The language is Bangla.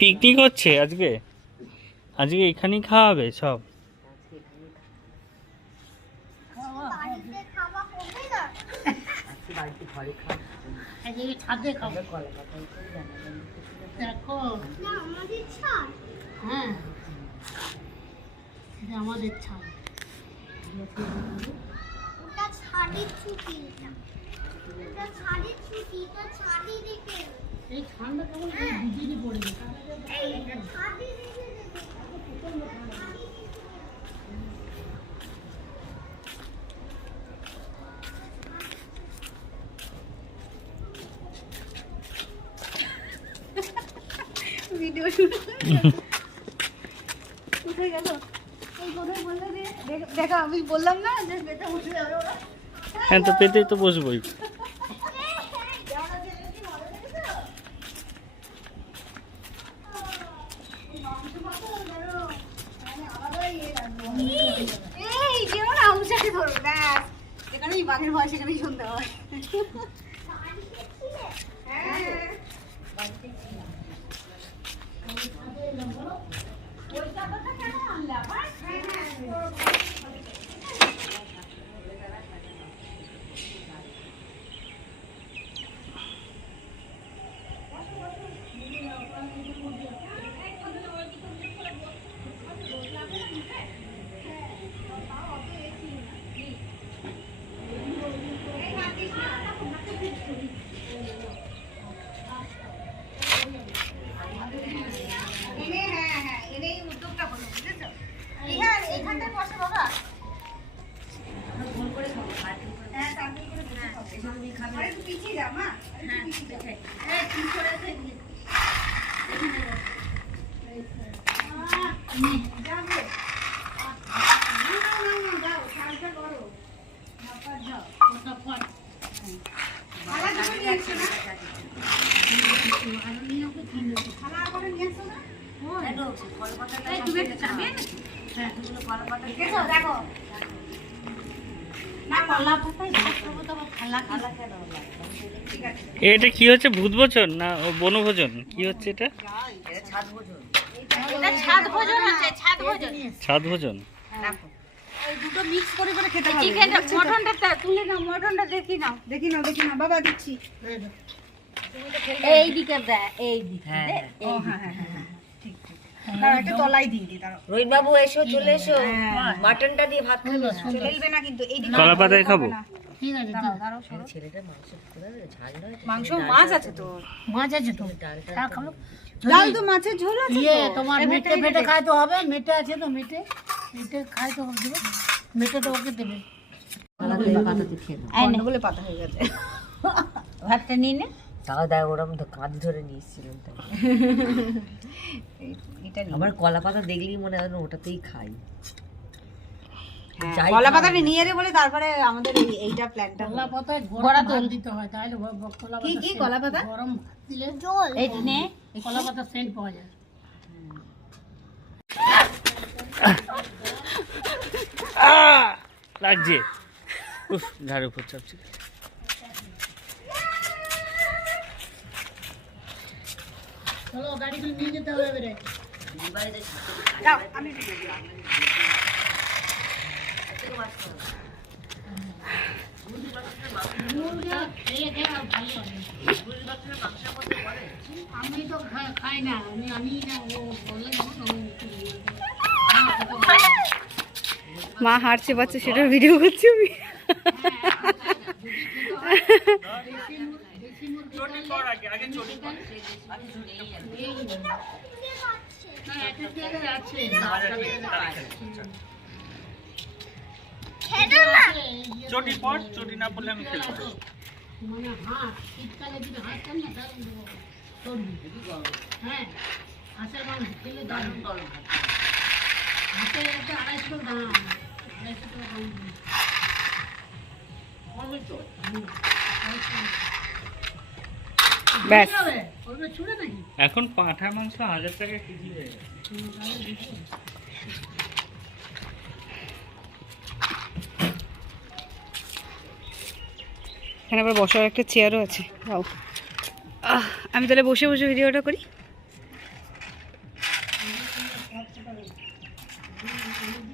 পিকনিক হচ্ছে আজকে, আজকে এখানেই খাওয়াবে সব। দেখো হ্যাঁ আমাদের ছাদ, ওটা ছাদের ছুটি, ওটা ছাদের ছুটি, তো ছাদই দেখে এই ঠান্ডা কেমন বিজলি পড়ে গেছে, এইটা ছাদই দেখে ভিডিও শুরু কোথায় গেল এই কথা বললে দেখা, আমি বললাম না যে পেতে বসে যাবে ওরা। হ্যাঁ তো পেতেই তো বসবোই। এই যেমন আমসাকে ধরো ব্যাস, যেখানেই বাঘের ভয় সেখানেই শুনতে হয়। এটা কি হচ্ছে, ভূতভোজন না বনভোজন, কি হচ্ছে এটা? ছাদ ভোজন। এই দুটো মিক্স করে করে খেতে হবে। চিকেনটা মটনটা তুলে নাও, মটনটা দেখি নাও বাবা দিচ্ছি। এই দিকে দে, এই দিকে দে। ও হ্যাঁ হ্যাঁ হ্যাঁ ঠিক ঠিক। দাঁড়াও একটা তলাই দিয়ে দি, দাঁড়াও। রোহিত বাবু এসো, চলে এসো, মাটনটা দিয়ে ভাত খাবো। চলবে না কিন্তু এই দিকে কলা পাতায় খাবো। ঠিক আছে, দাঁড়াও দাঁড়াও সরো। ছেলেটা মাংস করে ঝাল নয়, মাংস মাছ আছে তো, মাছ আছে তো, ডালটা খাবো। ডাল তো মাছের ঝোল আছে তো। তোমার মেটে মেটে খাইতে হবে, মেটে আছে তো, মেটে মেটে খাইতে হবে, মেটে তো ওকে দেবে। পাতাতে খেয়ে নাও। অনেকগুলো পাতা হয়ে গেছে, ভাতটা নিয়ে নে। তাও দেখ ওরম তো কাঁধ ধরে নিয়েছিলাম তাই। আমার কলা পাতা দেখলেই মনে হয় ওটাতেই খাই। কলা পাতাটা নিয়ে রে বলে তারপরে আমাদের এইটা প্ল্যানটা। কলা পাতায় গড়া তো দিতে হয়, তাহলে কলা পাতা কি কলা পাতা গরম দিলে জল এই নে, কলা পাতা সেন্ট পাওয়া যায়। লাগছে, উফ ঘাড়ের উপর চাপছে। চলো গাড়িগুলো নিয়ে যেতে হবে এবারে। যাও আমি আমি তো খাই না, আমি না ও বলে মা হাঁটছে বাচ্চা, সেটার ভিডিও করছি আমি। চটি পর, চটি না পড়লে আমি খেলবো। মানে হাঁস শীতকালে যদি হাঁস খান না দারুণ চর্বি, হ্যাঁ হাঁসের মাংস খেলে দারুণ গরম। হাঁসের একটা 250 দাম, 250 টাকা দাম। ব্যাস, ওগুলো ছুড়ে নাকি এখন পাঁঠা মাংস 1000 টাকা কেজি হয়ে গেছে। এখানে আবার বসার একটা চেয়ারও আছে। যাও, আমি তাহলে বসে বসে ভিডিওটা করি। আমি